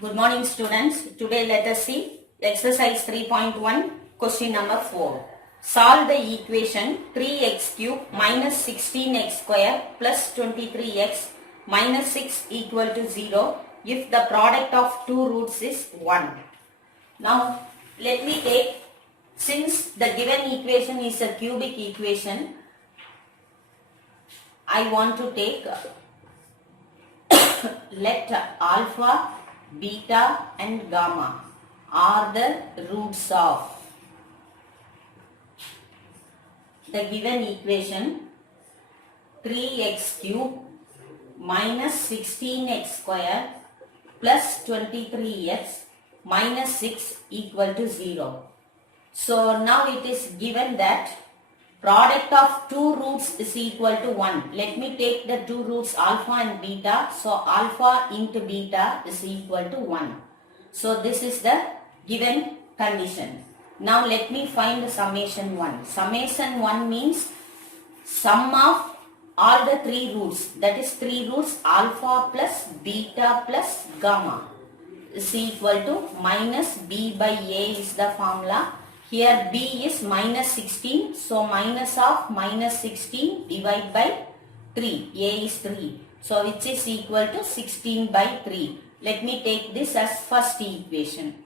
Good morning students. Today let us see exercise 3.1 question number 4. Solve the equation 3x cube minus 16x square plus 23x minus 6 equal to 0 if the product of two roots is 1. Now let me take, since the given equation is a cubic equation, I want to take let alpha, beta and gamma are the roots of the given equation 3x cube minus 16x square plus 23x minus 6 equal to 0. So now it is given that product of two roots is equal to 1. Let me take the two roots alpha and beta. So alpha into beta is equal to 1. So this is the given condition. Now let me find the summation 1. Summation 1 means sum of all the three roots. That is three roots alpha plus beta plus gamma is equal to minus b by a is the formula. Here b is minus 16, so minus of minus 16 divided by 3, a is 3. So which is equal to 16 by 3. Let me take this as first equation.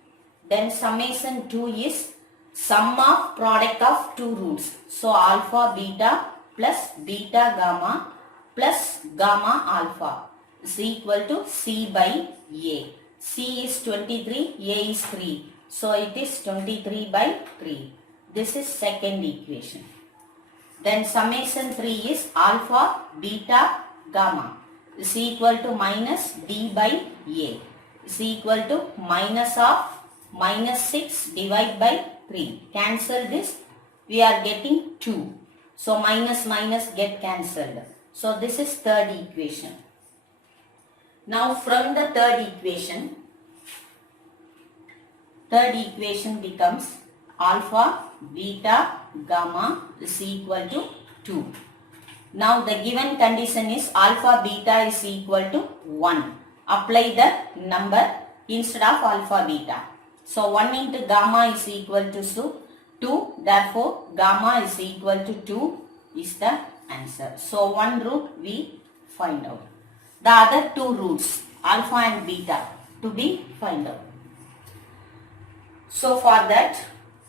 Then summation 2 is sum of product of two roots. So alpha beta plus beta gamma plus gamma alpha is equal to c by a. C is 23, a is 3. So it is 23 by 3. This is second equation. Then summation 3 is alpha, beta, gamma is equal to minus d by a is equal to minus of minus 6 divided by 3. Cancel this. We are getting 2. So minus minus get cancelled. So this is third equation. Now from the third equation becomes alpha, beta, gamma is equal to 2. Now the given condition is alpha, beta is equal to 1. Apply the number instead of alpha, beta. So 1 into gamma is equal to 2. Therefore gamma is equal to 2 is the answer. So one root we find out. The other two roots alpha and beta to be find out. So for that,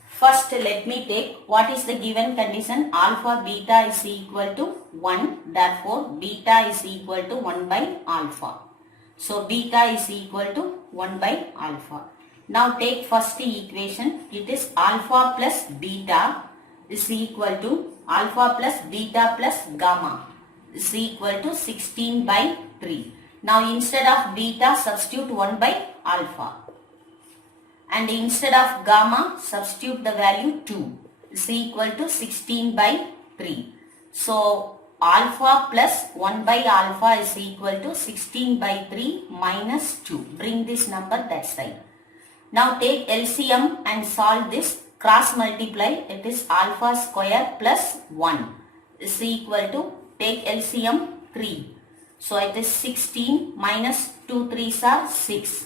first let me take what is the given condition. Alpha beta is equal to 1. Therefore beta is equal to 1 by alpha. So beta is equal to 1 by alpha. Now take first equation. It is alpha plus beta is equal to alpha plus beta plus gamma is equal to 16 by 3. Now instead of beta substitute 1 by alpha. And instead of gamma substitute the value 2 is equal to 16 by 3. So alpha plus 1 by alpha is equal to 16 by 3 minus 2. Bring this number that side. Now take LCM and solve this. Cross multiply. It is alpha square plus 1 is equal to, take LCM 3. So it is 16 minus 2 3s are 6.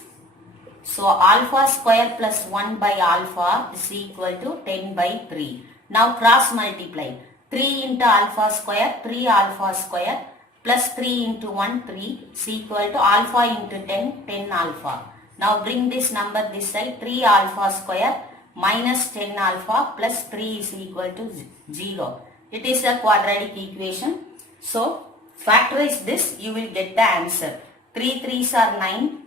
So alpha square plus 1 by alpha is equal to 10 by 3. Now cross multiply. 3 into alpha square, 3 alpha square plus 3 into 1, 3 is equal to alpha into 10, 10 alpha. Now bring this number this side. 3 alpha square minus 10 alpha plus 3 is equal to 0. It is a quadratic equation. So factorize this, you will get the answer. 3 3s are 9.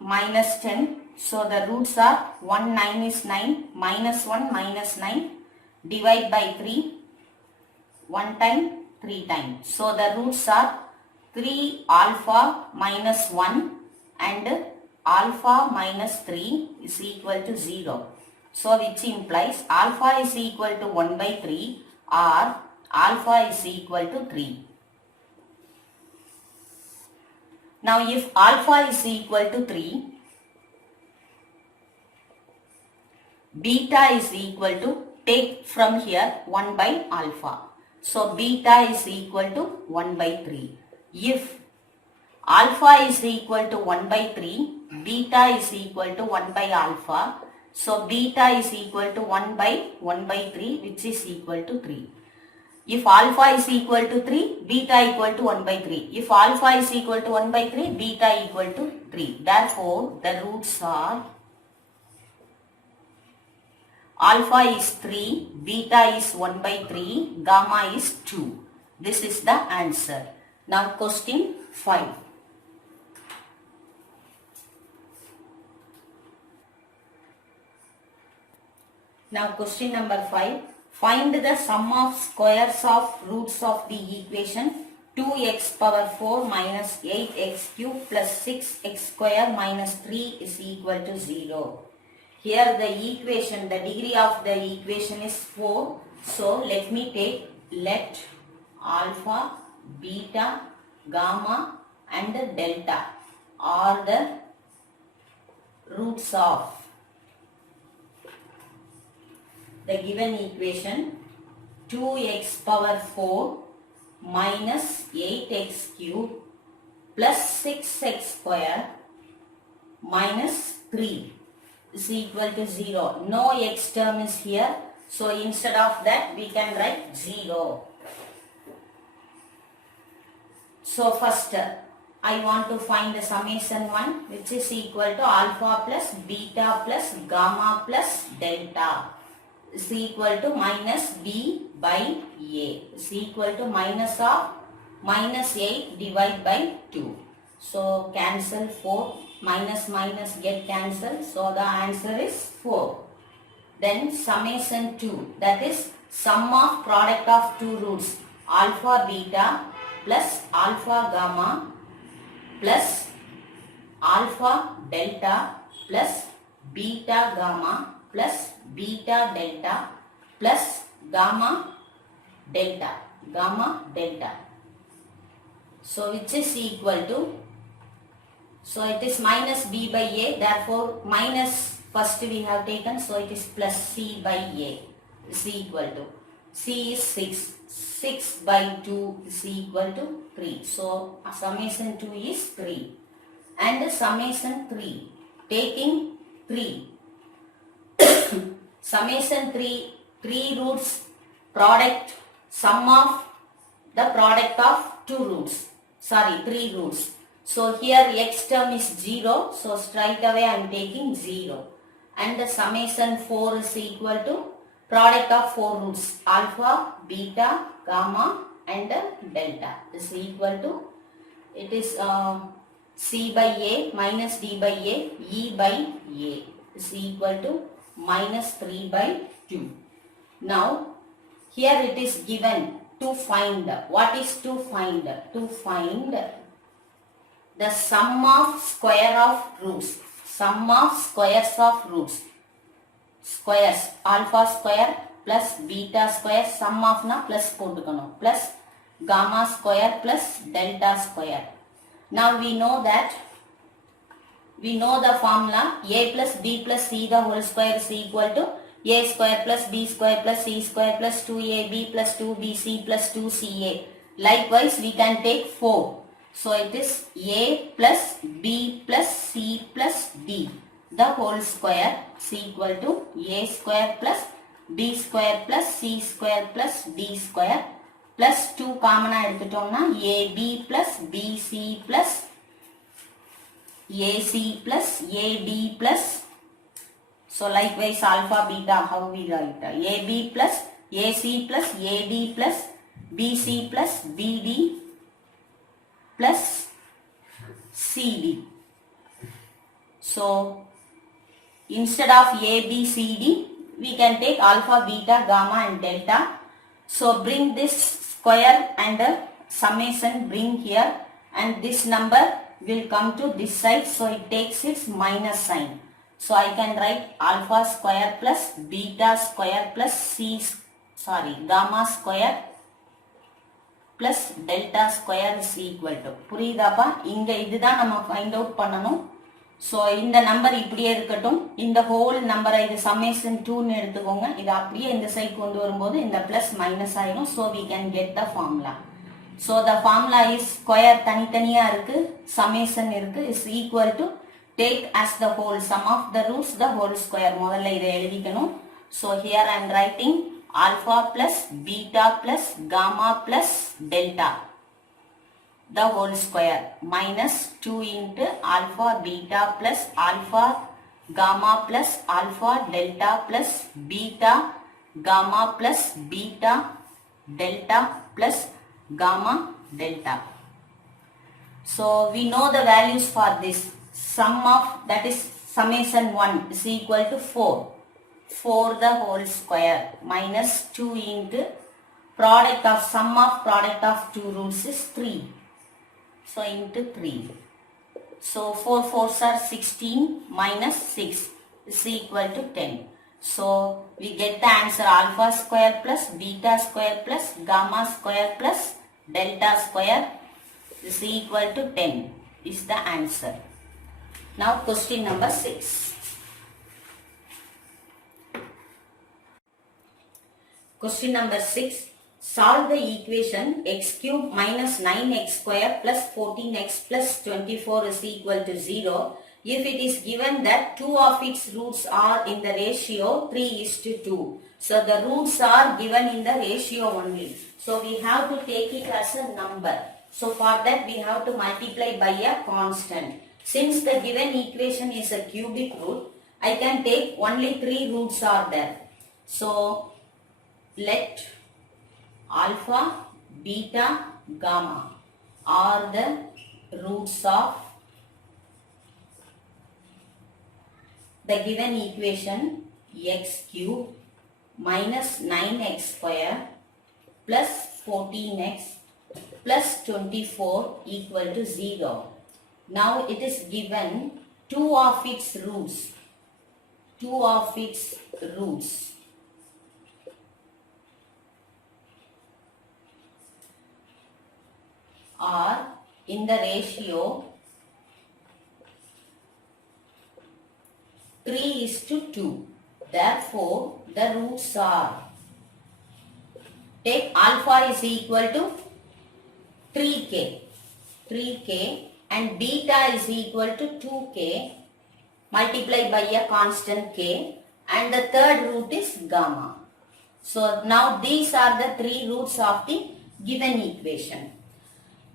Minus 10, so the roots are 1 9 is 9, minus 1 minus 9, divide by 3, 1 time 3 times. So the roots are 3 alpha minus 1 and alpha minus 3 is equal to 0. So which implies alpha is equal to 1 by 3 or alpha is equal to 3. Now if alpha is equal to 3, beta is equal to, take from here 1 by alpha. So beta is equal to 1 by 3. If alpha is equal to 1 by 3, beta is equal to 1 by alpha. So beta is equal to 1 by 3, which is equal to 3. If alpha is equal to 3, beta equal to 1 by 3. If alpha is equal to 1 by 3, beta equal to 3. Therefore, the roots are alpha is 3, beta is 1 by 3, gamma is 2. This is the answer. Now question 5. Now question number 5. Find the sum of squares of roots of the equation 2x power 4 minus 8x cube plus 6x square minus 3 is equal to 0. Here the equation, the degree of the equation is 4. So let me take, let alpha, beta, gamma and delta are the roots of the given equation 2x power 4 minus 8x cube plus 6x square minus 3 is equal to 0. No x term is here. So instead of that we can write 0. So first I want to find the summation 1, which is equal to alpha plus beta plus gamma plus delta is equal to minus b by a is equal to minus of minus 8 divided by 2. So cancel 4, minus minus get cancelled. So the answer is 4. Then summation 2, that is sum of product of two roots alpha beta plus alpha gamma plus alpha delta plus beta gamma plus beta delta plus gamma delta. So which is equal to, so it is minus b by a, therefore minus first we have taken, so it is plus c by a is equal to, c is 6 by 2 is equal to 3. So summation 2 is 3 and summation 3 taking 3. Summation 3 roots product sum of the product of 3 roots. So here x term is 0, so straight away I am taking 0 and the summation 4 is equal to product of 4 roots alpha, beta, gamma and delta is equal to, it is c by a minus d by a, e by a is equal to minus 3 by 2. Now here it is given to find, what is to find? To find the sum of square of roots, squares alpha square plus beta square, sum of na plus போட்டுக்கணும் plus gamma square plus delta square. Now we know the formula a plus b plus c the whole square is equal to a square plus b square plus c square plus 2ab plus 2bc plus 2ca. Likewise we can take 4. So it is a plus b plus c plus d the whole square is equal to a square plus b square plus c square plus d square plus 2 common எடுத்துட்டோம்னா ab plus bc plus ac plus ad plus, so likewise alpha beta how we write ab plus ac plus ad plus bc plus bd plus cd. So instead of a b c d we can take alpha beta gamma and delta. So bring this square and summation bring here and this number will come to this side, so it takes its minus sign. So I can write alpha square plus beta square plus gamma square plus delta square is equal to, புரியுதாப்பா? இங்க இதுதான் நம்ம find out பண்ணணும். So இந்த number இப்படியே இருக்கட்டும், இந்த whole நம்பரை இது summation 2 எடுத்துக்கோங்க, இது அப்படியே இந்த சைடு கொண்டு வரும்போது இந்த பிளஸ் மைனஸ் ஆயிடும். So we can get the formula. So the formula is square தனித்தனியா இருக்கு, summation இருக்கு, is equal to take as the whole sum of the roots the whole square. முதல்ல இதை எழுதிக்கணும். So here I am writing alpha plus beta plus gamma plus delta the whole square minus 2 into alpha beta plus alpha gamma plus alpha delta plus beta gamma plus beta delta plus gamma delta. So we know the values for this. Sum of, that is summation 1 is equal to 4. 4 the whole square minus 2 into product of sum of product of two roots is 3. So into 3. So 4 4s are 16 minus 6 is equal to 10. So we get the answer alpha square plus beta square plus gamma square plus delta square is equal to 10 is the answer. Now question number 6. Question number 6. Solve the equation x cube minus 9x square plus 14x plus 24 is equal to 0 if it is given that two of its roots are in the ratio 3:2. So the roots are given in the ratio only. So we have to take it as a number. So for that we have to multiply by a constant. Since the given equation is a cubic root, I can take only 3 roots are there. So let alpha, beta, gamma are the roots of the given equation x cube minus 9x square plus 14x plus 24 equal to 0. Now it is given two of its roots. Two of its roots are in the ratio 3:2. Therefore, the roots are, take alpha is equal to 3k and beta is equal to 2k multiplied by a constant k and the third root is gamma. So now these are the 3 roots of the given equation.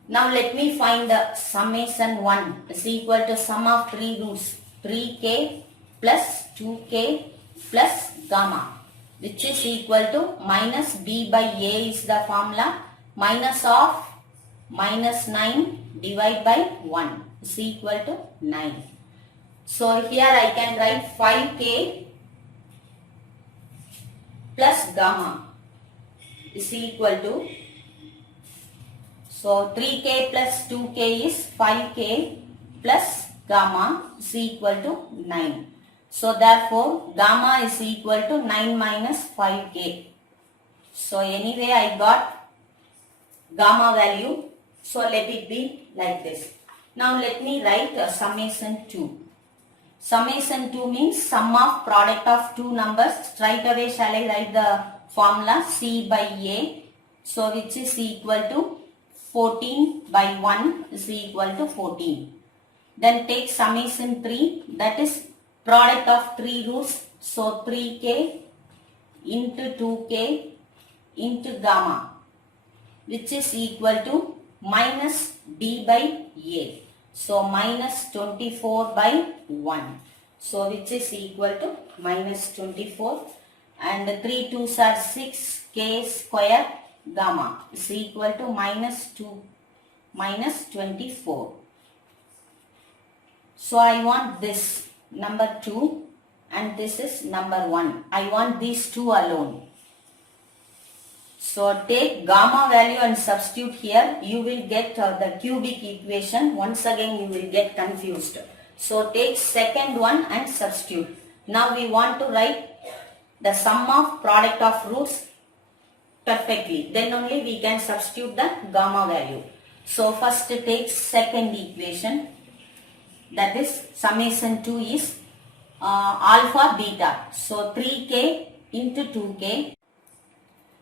Now let me find the summation 1 is equal to sum of 3 roots 3k plus 2k plus gamma which is equal to minus b by a is the formula, minus of minus 9 divided by 1 is equal to 9. So here I can write 5k plus gamma is equal to, so 3k plus 2k is 5k plus gamma is equal to 9. So therefore gamma is equal to 9 minus 5k. So anyway I got gamma value. So let it be like this. Now let me write summation 2. Summation 2 means sum of product of two numbers. Straight away shall I write the formula c by a. So which is equal to 14 by 1 is equal to 14. Then take summation 3, that is product of 3 roots. So 3k into 2k into gamma which is equal to minus d by a. So minus 24 by 1. So which is equal to minus 24 and 3 2s are 6 k square gamma is equal to minus 2 minus 24. So I want this number 2 and this is number 1. I want these two alone. So take gamma value and substitute here. You will get the cubic equation. Once again you will get confused. So take second one and substitute. Now we want to write the sum of product of roots perfectly. Then only we can substitute the gamma value. So first take second equation. That is summation 2 is alpha beta. So 3k into 2k.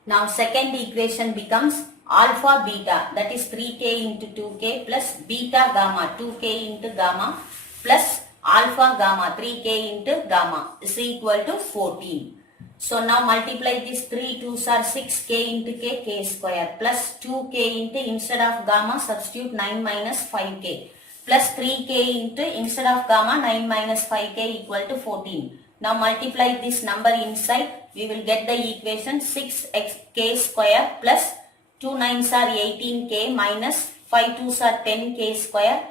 Now second equation becomes alpha beta, that is 3k into 2k plus beta gamma, 2k into gamma plus alpha gamma, 3k into gamma is equal to 14. So now multiply this 3 2s are 6k into k square plus 2k into instead of gamma substitute 9 minus 5k plus 3k into instead of gamma 9 minus 5k equal to 14. Now multiply this number inside, we will get the equation 6k square plus 2 9s are 18k minus 5 2s are 10k square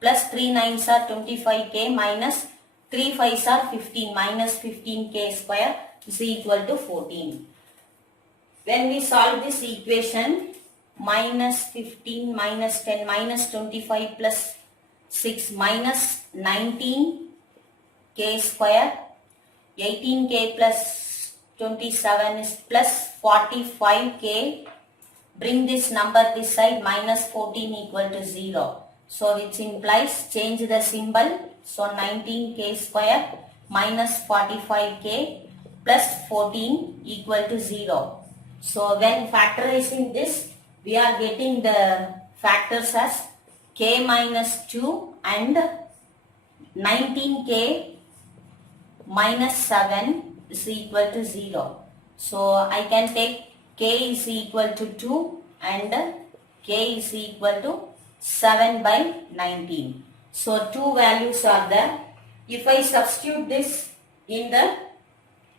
plus 3 9s are 25k minus 3 5s are 15 minus 15k square is equal to 14. When we solve this equation, minus 15 minus 10 minus 25 plus 6 minus 19k square, 18k plus 27 is plus 45k. Bring this number this side, minus 14 equal to 0. So which implies change the symbol. So 19k square minus 45k plus 14 equal to 0. So when factorizing this, we are getting the factors as k minus 2 and 19k minus 7 is equal to 0. So I can take k is equal to 2 and k is equal to 7 by 19. So two values are there. If I substitute this in the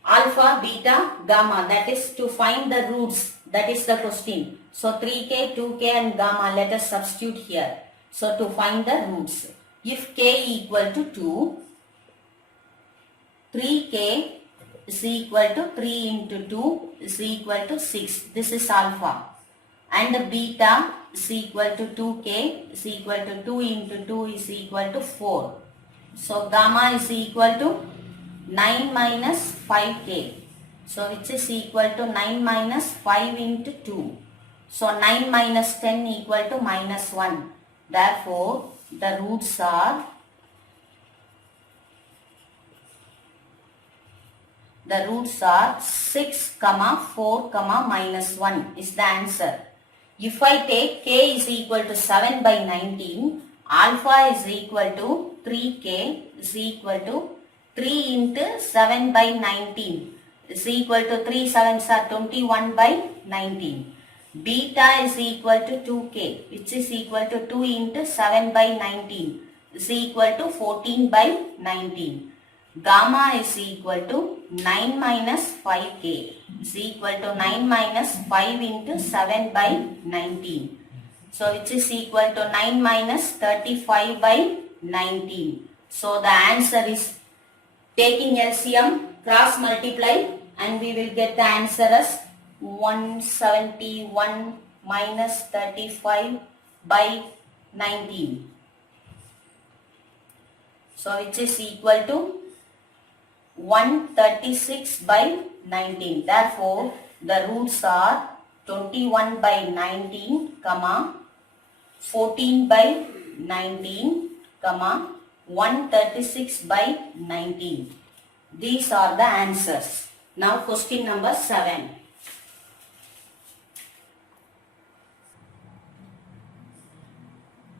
alpha, beta, gamma, that is to find the roots, that is the question. So 3k, 2k and gamma, let us substitute here. So to find the roots, if k equal to 2, 3k is equal to 3 into 2 is equal to 6. This is alpha. And beta is equal to 2k is equal to 2 into 2 is equal to 4. So gamma is equal to 9 minus 5k. So which is equal to 9 minus 5 into 2. So 9 minus 10 equal to minus 1. Therefore, the roots are 6, 4, minus 1 is the answer. If I take k is equal to 7 by 19, alpha is equal to 3k is equal to 3 into 7 by 19 is equal to 3 7s are 21 by 19. Beta is equal to 2k, which is equal to 2 into 7 by 19 is equal to 14 by 19. Gamma is equal to 9 minus 5k is equal to 9 minus 5 into 7 by 19. So which is equal to 9 minus 35 by 19. So the answer is, taking LCM, cross multiply, and we will get the answer as 171 minus 35 by 19. So which is equal to 136 by 19. Therefore, the roots are 21 by 19, 14 by 19, 136 by 19. These are the answers. Now question number 7.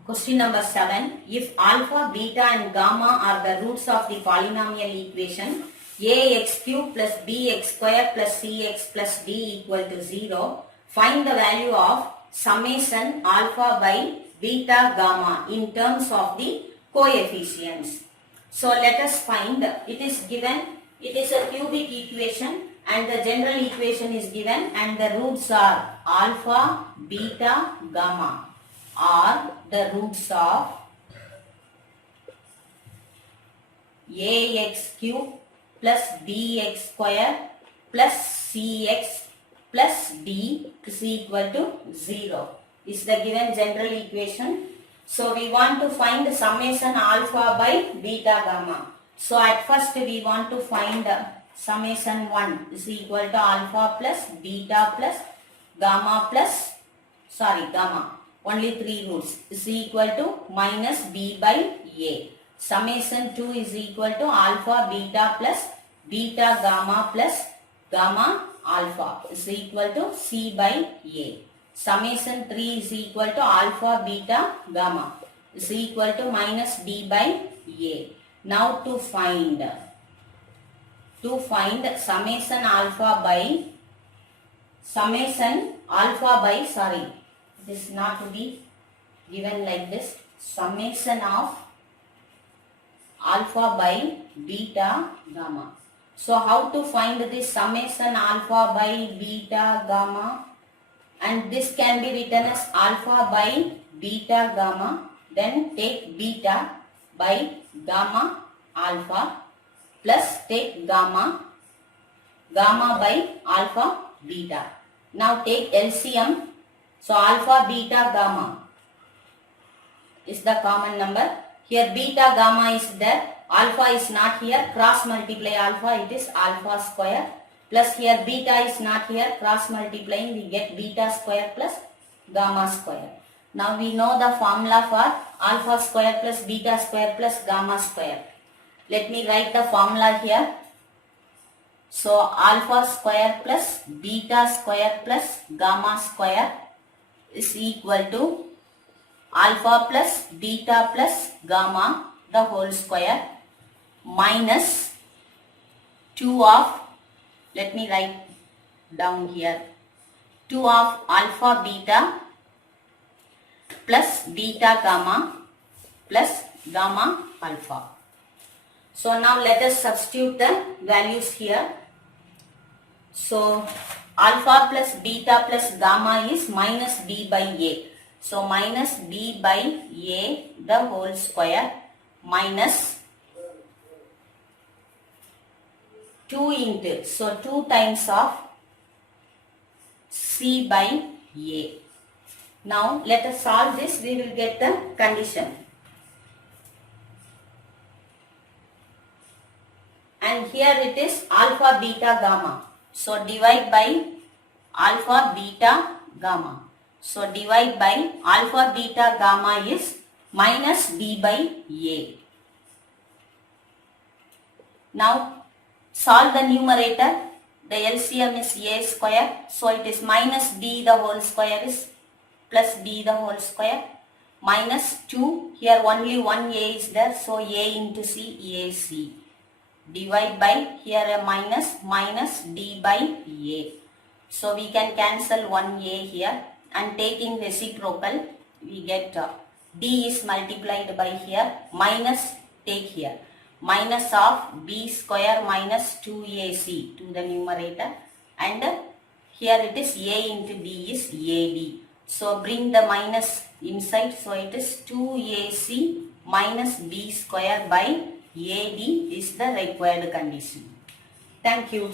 Question number 7. If alpha, beta and gamma are the roots of the polynomial equation ax cube plus bx square plus cx plus d equal to 0, find the value of summation alpha by beta gamma in terms of the coefficients. So let us find, it is given, it is a cubic equation and the general equation is given and the roots are alpha, beta, gamma are the roots of ax cube plus bx square plus cx plus d is equal to 0 is the given general equation. So we want to find the summation alpha by beta gamma. So at first we want to find summation 1 is equal to alpha plus beta plus gamma plus, gamma, only 3 roots is equal to minus b by a. Summation 2 is equal to alpha beta plus beta gamma plus gamma alpha is equal to c by a. summation 3 is equal to alpha, beta, gamma is equal to minus d by a. Now to find summation alpha by sorry, this is not to be given like this, summation of alpha by beta gamma. So how to find this summation alpha by beta gamma? And this can be written as alpha by beta gamma. Then take beta by gamma alpha plus take gamma by alpha beta. Now take LCM. So alpha, beta, gamma is the common number. Here beta, gamma is there. Alpha is not here. Cross multiply alpha, it is alpha square. Plus here beta is not here. Cross multiplying, we get beta square plus gamma square. Now we know the formula for alpha square plus beta square plus gamma square. Let me write the formula here. So alpha square plus beta square plus gamma square is equal to alpha plus beta plus gamma the whole square minus 2 of, let me write down here, 2 of alpha beta plus beta gamma plus gamma alpha. So now let us substitute the values here. So alpha plus beta plus gamma is minus b by a. So minus b by a the whole square minus 2 into, so 2 times of c by a. Now let us solve this, we will get the condition. And here it is alpha, beta, gamma. So divide by alpha, beta, gamma. So divide by alpha, beta, gamma is minus b by a. Now solve the numerator. The LCM is a square. So it is minus b the whole square is plus b the whole square minus 2. Here only one a is there. So a into c, ac. Divide by, here a minus d by a. So we can cancel 1a here, and taking reciprocal we get d is multiplied by here minus, take here minus of b square minus 2ac to the numerator, and here it is a into b is ad. So bring the minus inside, so it is 2ac minus b square by AD is the required condition. Thank you.